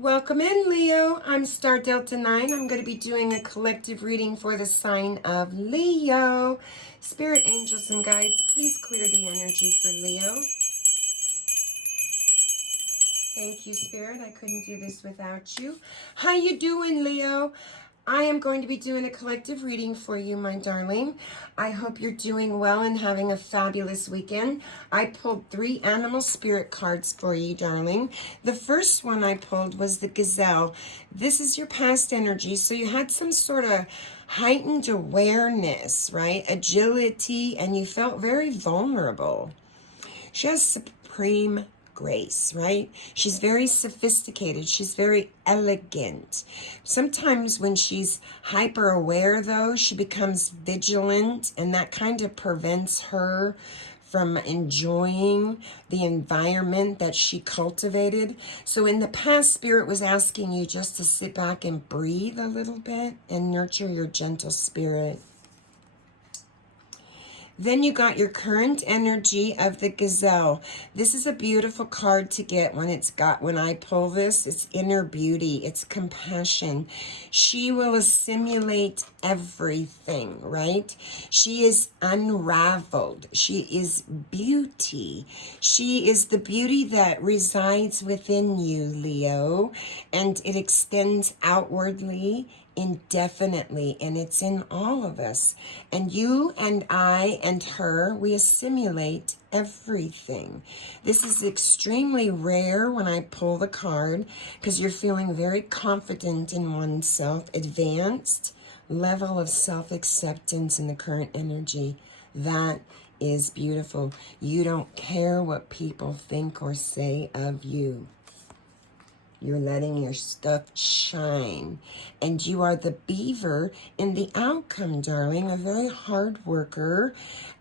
Welcome in, Leo. I'm Star Delta 9. I'm going to be doing a collective reading for the sign of Leo. Spirit, angels, and guides, please clear the energy for Leo. Thank you, Spirit. I couldn't do this without you. How you doing, Leo? I am going to be doing a collective reading for you, my darling. I hope you're doing well and having a fabulous weekend. I pulled 3 animal spirit cards for you, darling. The first one I pulled was the gazelle. This is your past energy, so you had some sort of heightened awareness, right? Agility, and you felt very vulnerable. She has supreme grace, right? She's very sophisticated. She's very elegant. Sometimes when she's hyper aware, though, she becomes vigilant, and that kind of prevents her from enjoying the environment that she cultivated. So in the past, Spirit was asking you just to sit back and breathe a little bit and nurture your gentle spirit. Then you got your current energy of the gazelle. This is a beautiful card to get when I pull this. It's inner beauty. It's compassion. She will assimilate everything, right? She is unraveled. She is beauty. She is the beauty that resides within you, Leo, and it extends outwardly indefinitely, and it's in all of us. And you and I and her, we assimilate everything. This is extremely rare when I pull the card because you're feeling very confident in oneself, advanced level of self-acceptance in the current energy. That is beautiful. You don't care what people think or say of you. You're letting your stuff shine. And you are the beaver in the outcome, darling. A very hard worker,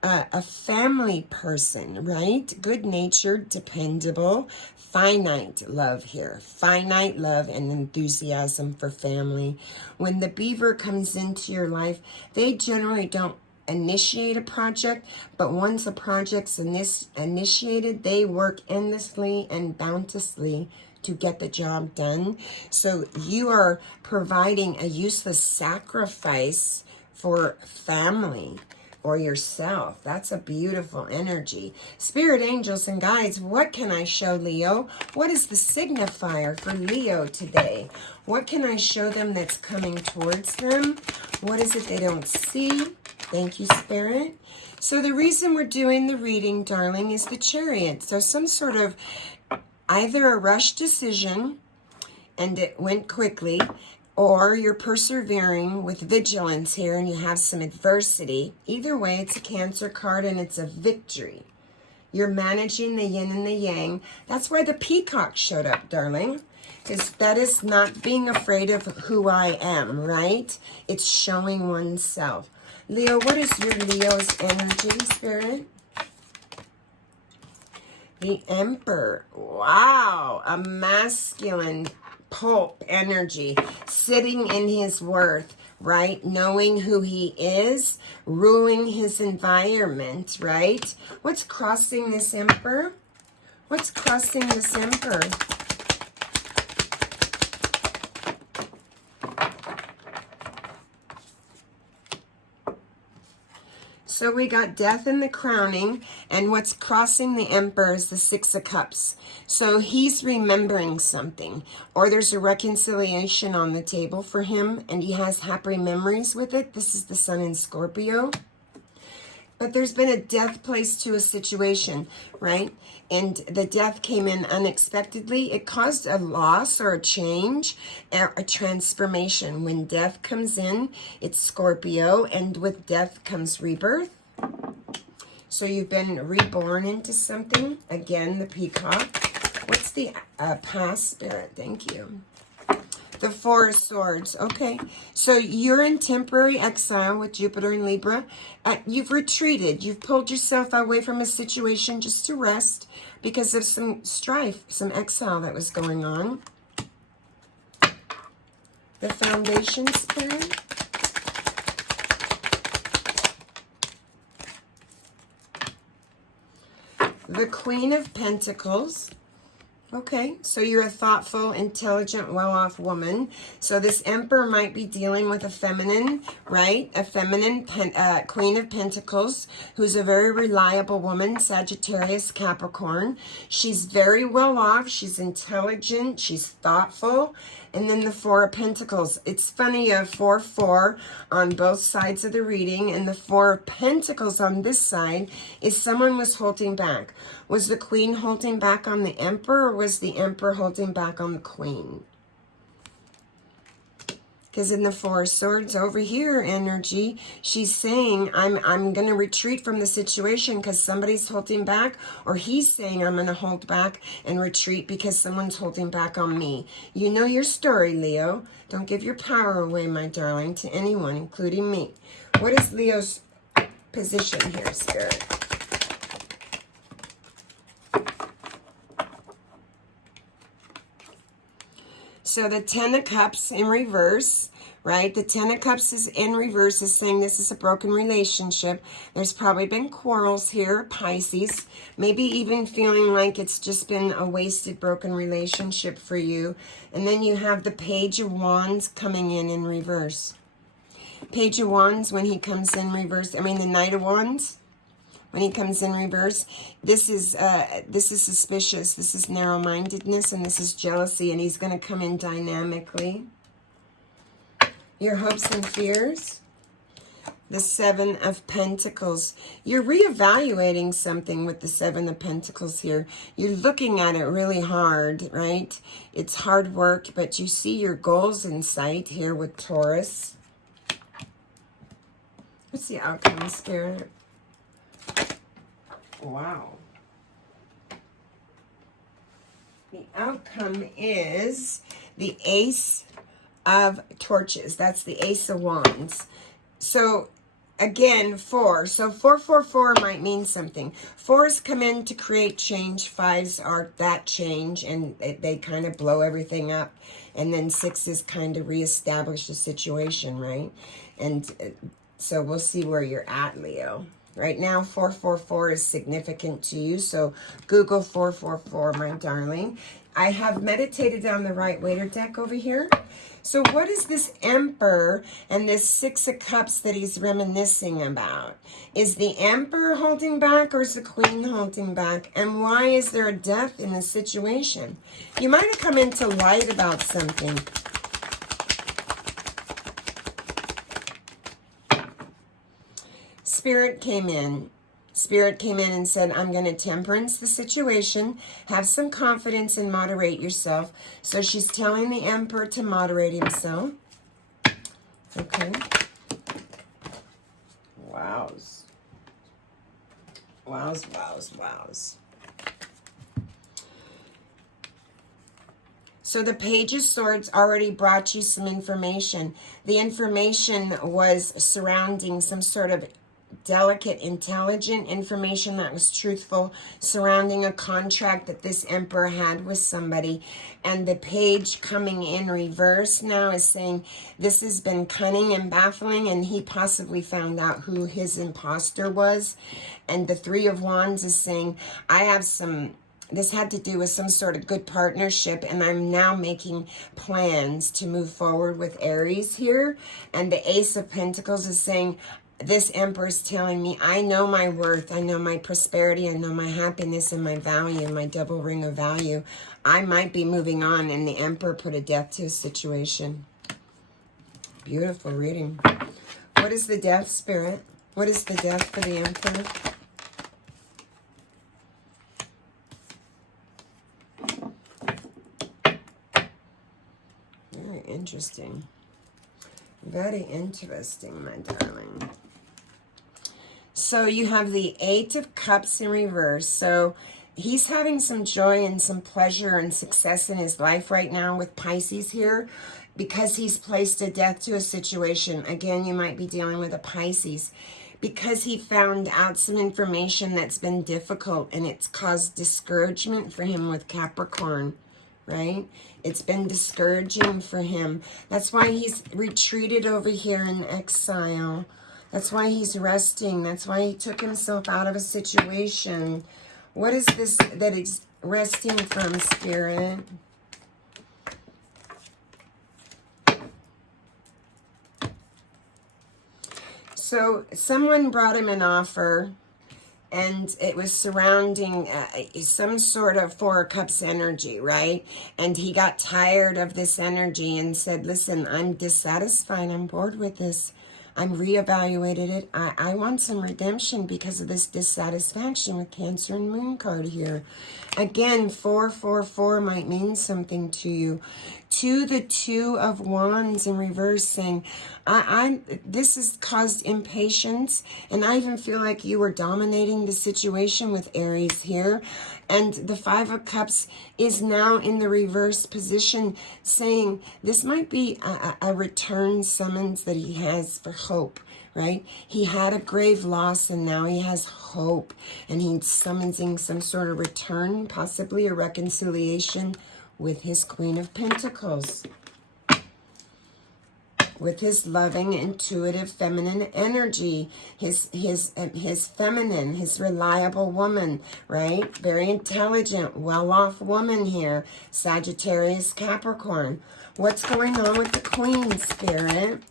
a family person, right? Good-natured, dependable, finite love here. Finite love and enthusiasm for family. When the beaver comes into your life, they generally don't initiate a project, but once a project's initiated, they work endlessly and bounteously to get the job done. So you are providing a useless sacrifice for family or yourself. That's a beautiful energy. Spirit, angels, and guides, what can I show Leo? What is the signifier for Leo today? What can I show them that's coming towards them? What is it they don't see? Thank you, Spirit. So the reason we're doing the reading, darling, is the Chariot. So some sort of either a rush decision and it went quickly, or you're persevering with vigilance here and you have some adversity. Either way, it's a Cancer card and it's a victory. You're managing the yin and the yang. That's why the peacock showed up, darling. Because that is not being afraid of who I am, right? It's showing oneself. Leo, what is your Leo's energy, Spirit? The Emperor. Wow. A masculine pulp energy. Sitting in his worth, right? Knowing who he is. Ruling his environment, right? What's crossing this Emperor? What's crossing this Emperor? So we got death and the crowning, and what's crossing the Emperor is the 6 of Cups. So he's remembering something, or there's a reconciliation on the table for him, and he has happy memories with it. This is the Sun in Scorpio. But there's been a death placed to a situation, right? And the death came in unexpectedly. It caused a loss or a change, a transformation. When death comes in, it's Scorpio, and with death comes rebirth. So you've been reborn into something. Again, the peacock. What's the past Spirit? Thank you. The 4 of Swords. Okay. So you're in temporary exile with Jupiter and Libra. You've retreated. You've pulled yourself away from a situation just to rest because of some strife, some exile that was going on. The Foundation, Spirit. The Queen of Pentacles. Okay, so you're a thoughtful, intelligent, well-off woman. So this Emperor might be dealing with a feminine, right? A feminine Queen of Pentacles, who's a very reliable woman, Sagittarius, Capricorn. She's very well-off. She's intelligent. She's thoughtful. And then the Four of Pentacles. It's funny, you have 4-4 on both sides of the reading, and the Four of Pentacles on this side is someone was holding back. Was the Queen holding back on the Emperor, or was the Emperor holding back on the Queen? Because in the Four of Swords over here, energy, she's saying, I'm going to retreat from the situation because somebody's holding back, or he's saying, I'm going to hold back and retreat because someone's holding back on me. You know your story, Leo. Don't give your power away, my darling, to anyone, including me. What is Leo's position here, Spirit? So the Ten of Cups in reverse, right? The Ten of Cups is in reverse, is saying this is a broken relationship. There's probably been quarrels here, Pisces. Maybe even feeling like it's just been a wasted, broken relationship for you. And then you have the Page of Wands coming in reverse. Page of Wands, when he comes in reverse, the Knight of Wands. When he comes in reverse, this is suspicious. This is narrow-mindedness, and this is jealousy, and he's going to come in dynamically. Your hopes and fears. The Seven of Pentacles. You're reevaluating something with the Seven of Pentacles here. You're looking at it really hard, right? It's hard work, but you see your goals in sight here with Taurus. What's the outcome, Spirit? Wow. The outcome is the Ace of Torches. That's the Ace of Wands. So, again, 4. So, 444 might mean something. 4s come in to create change. 5s are that change, and they kind of blow everything up. And then 6s kind of reestablish the situation, right? And so we'll see where you're at, Leo. Right now, 444 is significant to you, so Google 444, my darling. I have meditated on the right waiter deck over here. So what is this Emperor and this Six of Cups that he's reminiscing about? Is the Emperor holding back, or is the Queen holding back? And why is there a death in this situation? You might have come into light about something. Spirit came in. Spirit came in and said, I'm going to temperance the situation. Have some confidence and moderate yourself. So she's telling the Emperor to moderate himself. Okay. Wows. Wows, wows, wows. So the Page of Swords already brought you some information. The information was surrounding some sort of delicate, intelligent information that was truthful surrounding a contract that this Emperor had with somebody. And the Page coming in reverse now is saying this has been cunning and baffling, and he possibly found out who his imposter was. And the Three of Wands is saying, this had to do with some sort of good partnership, and I'm now making plans to move forward with Aries here. And the Ace of Pentacles is saying, this Emperor is telling me, I know my worth, I know my prosperity, I know my happiness and my value, my double ring of value. I might be moving on, and the Emperor put a death to his situation. Beautiful reading. What is the death, Spirit? What is the death for the Emperor? Very interesting. Very interesting, my darling. So you have the Eight of Cups in reverse. So he's having some joy and some pleasure and success in his life right now with Pisces here, because he's placed a death to a situation. Again, you might be dealing with a Pisces, because he found out some information that's been difficult, and it's caused discouragement for him with Capricorn, right? It's been discouraging for him. That's why he's retreated over here in exile. That's why he's resting. That's why he took himself out of a situation. What is this that is resting from Spirit. So someone brought him an offer, and it was surrounding some sort of Four of Cups energy, right? And he got tired of this energy and said, listen, I'm dissatisfied. I'm bored with this. I'm reevaluated it. I want some redemption because of this dissatisfaction with Cancer and Moon card here. Again, 444 might mean something to you. To the Two of Wands in reverse, saying, this has caused impatience, and I even feel like you were dominating the situation with Aries here. And the Five of Cups is now in the reverse position, saying this might be a return summons that he has for hope, right? He had a grave loss and now he has hope, and he's summoning some sort of return, possibly a reconciliation with his Queen of Pentacles, with his loving, intuitive, feminine energy, his feminine, his reliable woman, right? Very intelligent, well-off woman here, Sagittarius, Capricorn. What's going on with the Queen, Spirit?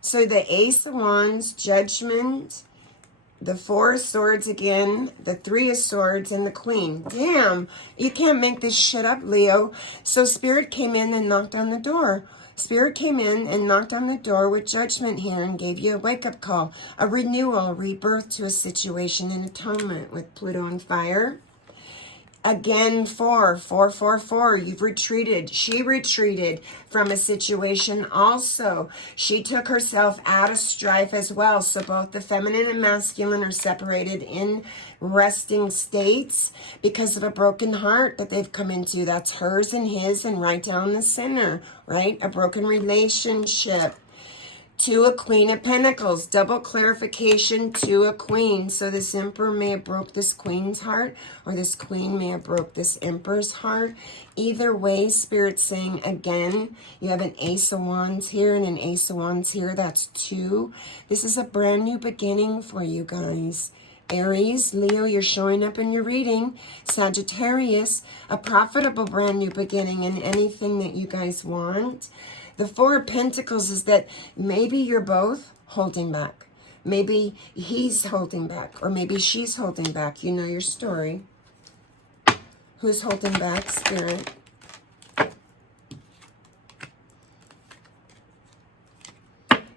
So the Ace of Wands, Judgment, the Four of Swords again, the Three of Swords, and the Queen. Damn, you can't make this shit up, Leo. So Spirit came in and knocked on the door. Spirit came in and knocked on the door with Judgment here and gave you a wake-up call, a renewal, a rebirth to a situation, and atonement with Pluto and fire. Again, 444, you've retreated. She retreated from a situation also. She took herself out of strife as well. So both the feminine and masculine are separated in resting states because of a broken heart that they've come into. That's hers and his, and right down the center, right? A broken relationship. To a Queen of Pentacles, double clarification to a Queen. So this Emperor may have broke this Queen's heart, or this Queen may have broke this Emperor's heart. Either way, Spirit's saying, again, you have an Ace of Wands here and an Ace of Wands here. That's 2. This is a brand new beginning for you guys. Aries, Leo, you're showing up in your reading. Sagittarius, a profitable brand new beginning in anything that you guys want. The Four of Pentacles is that maybe you're both holding back. Maybe he's holding back, or maybe she's holding back. You know your story. Who's holding back, Spirit?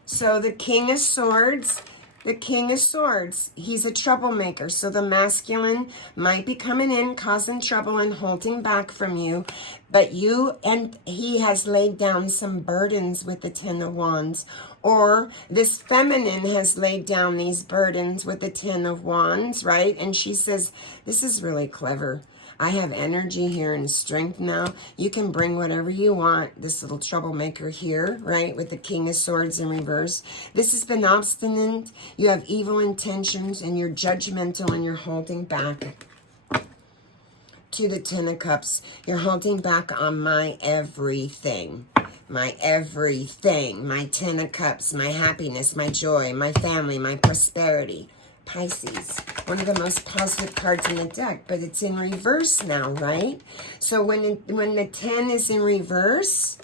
So the King of Swords. The King of Swords, he's a troublemaker. So the masculine might be coming in, causing trouble and holding back from you. But he has laid down some burdens with the Ten of Wands. Or this feminine has laid down these burdens with the Ten of Wands, right? And she says, this is really clever. I have energy here and strength now. You can bring whatever you want. This little troublemaker here, right? With the King of Swords in reverse. This has been obstinate. You have evil intentions and you're judgmental and you're holding back. To the Ten of Cups. You're holding back on my everything. My everything. My Ten of Cups. My happiness. My joy. My family. My prosperity. Pisces, one of the most positive cards in the deck, but it's in reverse now, right? So when the 10 is in reverse,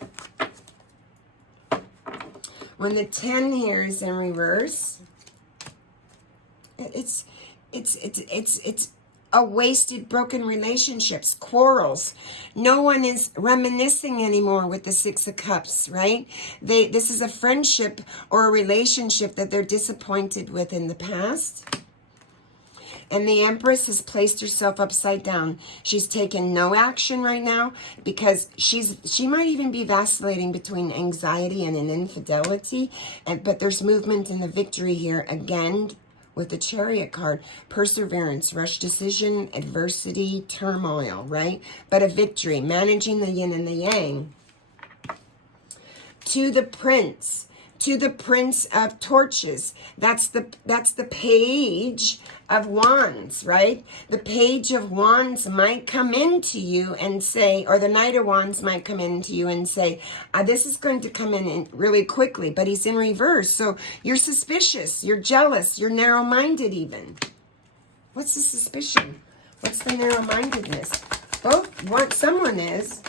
when the 10 here is in reverse, it's a wasted, broken relationships, quarrels. No one is reminiscing anymore with the Six of Cups, right? This is a friendship or a relationship that they're disappointed with in the past. And the Empress has placed herself upside down. She's taken no action right now because she might even be vacillating between anxiety and an infidelity. But there's movement in the victory here again with the Chariot card. Perseverance, rush decision, adversity, turmoil, right? But a victory, managing the yin and the yang. To the Prince. To the Prince of Torches. That's the Page of Wands, right? The Page of Wands might come into you and say, or the Knight of Wands might come into you and say, this is going to come in really quickly, but he's in reverse. So you're suspicious, you're jealous, you're narrow-minded even. What's the suspicion? What's the narrow-mindedness? Someone is.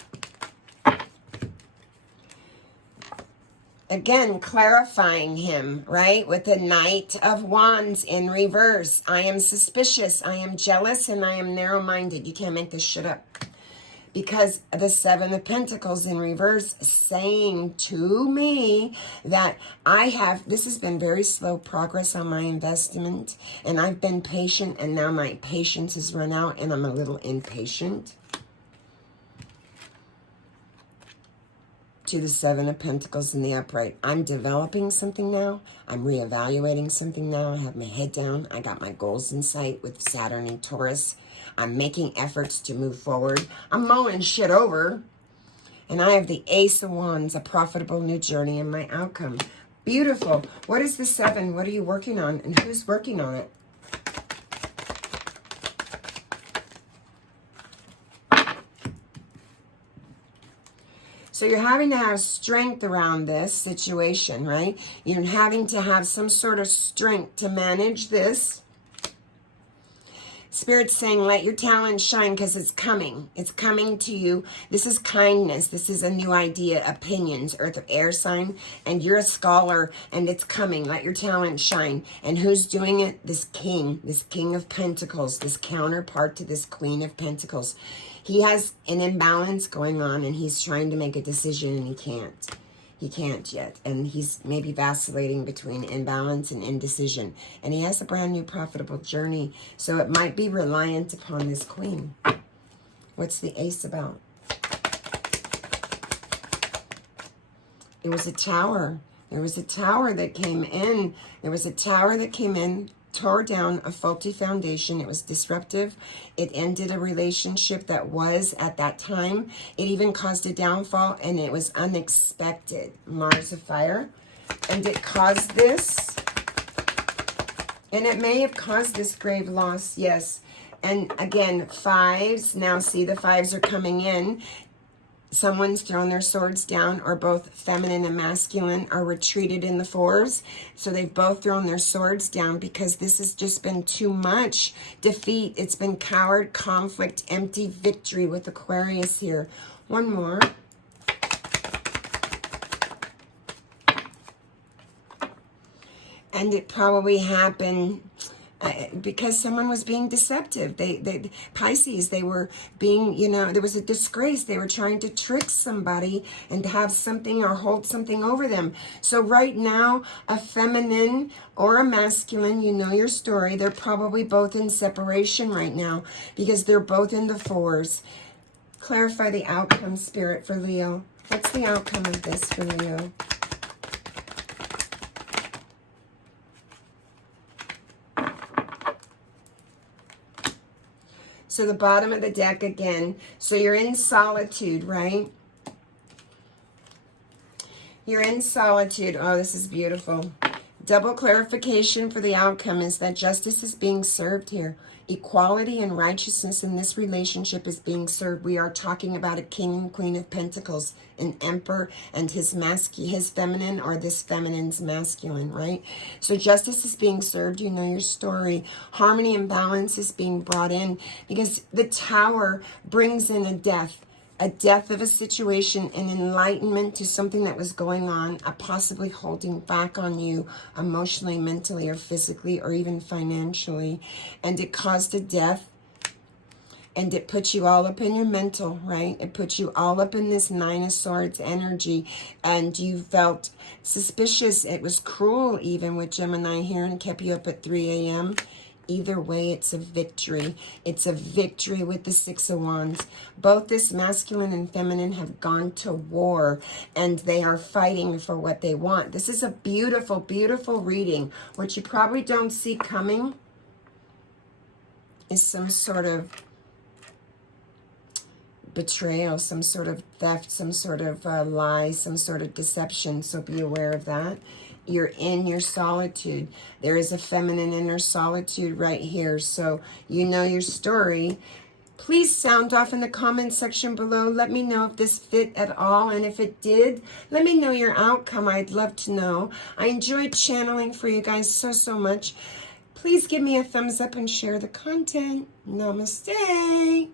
Again, clarifying him, right? With the Knight of Wands in reverse. I am suspicious, I am jealous, and I am narrow-minded. You can't make this shit up. Because the Seven of Pentacles in reverse saying to me that this has been very slow progress on my investment, and I've been patient, and now my patience has run out, and I'm a little impatient. To the Seven of Pentacles in the upright. I'm developing something now. I'm reevaluating something now. I have my head down. I got my goals in sight with Saturn and Taurus. I'm making efforts to move forward. I'm mulling shit over. And I have the Ace of Wands, a profitable new journey in my outcome. Beautiful. What is the 7? What are you working on? And who's working on it? So you're having to have strength around this situation, right? You're having to have some sort of strength to manage this. Spirit's saying, let your talent shine because it's coming. It's coming to you. This is kindness. This is a new idea, opinions, earth of air sign. And you're a scholar and it's coming. Let your talent shine. And who's doing it? This king of pentacles, this counterpart to this queen of pentacles. He has an imbalance going on and he's trying to make a decision and he can't. He can't yet. And he's maybe vacillating between imbalance and indecision. And he has a brand new profitable journey. So it might be reliant upon this queen. What's the ace about? It was a tower. There was a tower that came in. There was a tower that came in, tore down a faulty foundation. It was disruptive. It ended a relationship that was at that time. It even caused a downfall, and it was unexpected. Mars of fire. And it caused this. And it may have caused this grave loss, yes. And again, 5s. Now see, the 5s are coming in. Someone's thrown their swords down, or both feminine and masculine are retreated in the 4s. So they've both thrown their swords down because this has just been too much defeat. It's been coward, conflict, empty victory with Aquarius here. One more. And it probably happened because someone was being deceptive. Pisces, they were being, there was a disgrace. They were trying to trick somebody and to have something or hold something over them. So right now, a feminine or a masculine, you know your story, they're probably both in separation right now because they're both in the 4s. Clarify the outcome, Spirit, for Leo. What's the outcome of this for Leo? So the bottom of the deck again. So you're in solitude, right? You're in solitude. Oh, this is beautiful. Double clarification for the outcome is that justice is being served here. Equality and righteousness in this relationship is being served. We are talking about a king and queen of pentacles, an emperor and his feminine, or this feminine's masculine, right? So justice is being served. You know your story. Harmony and balance is being brought in because the tower brings in a death of a situation, an enlightenment to something that was going on, a possibly holding back on you emotionally, mentally, or physically, or even financially. And it caused a death, and it put you all up in your mental, right? It put you all up in this 9 of Swords energy, and you felt suspicious. It was cruel even with Gemini here, and kept you up at 3 a.m. Either way, it's a victory. It's a victory with the 6 of Wands. Both this masculine and feminine have gone to war, and they are fighting for what they want. This is a beautiful, beautiful reading. What you probably don't see coming is some sort of betrayal, some sort of theft, some sort of lie, some sort of deception. So be aware of that. You're in your solitude. There is a feminine inner solitude right here. So you know your story. Please sound off in the comment section below. Let me know if this fit at all. And if it did, let me know your outcome. I'd love to know. I enjoyed channeling for you guys so much. Please give me a thumbs up and share the content. Namaste.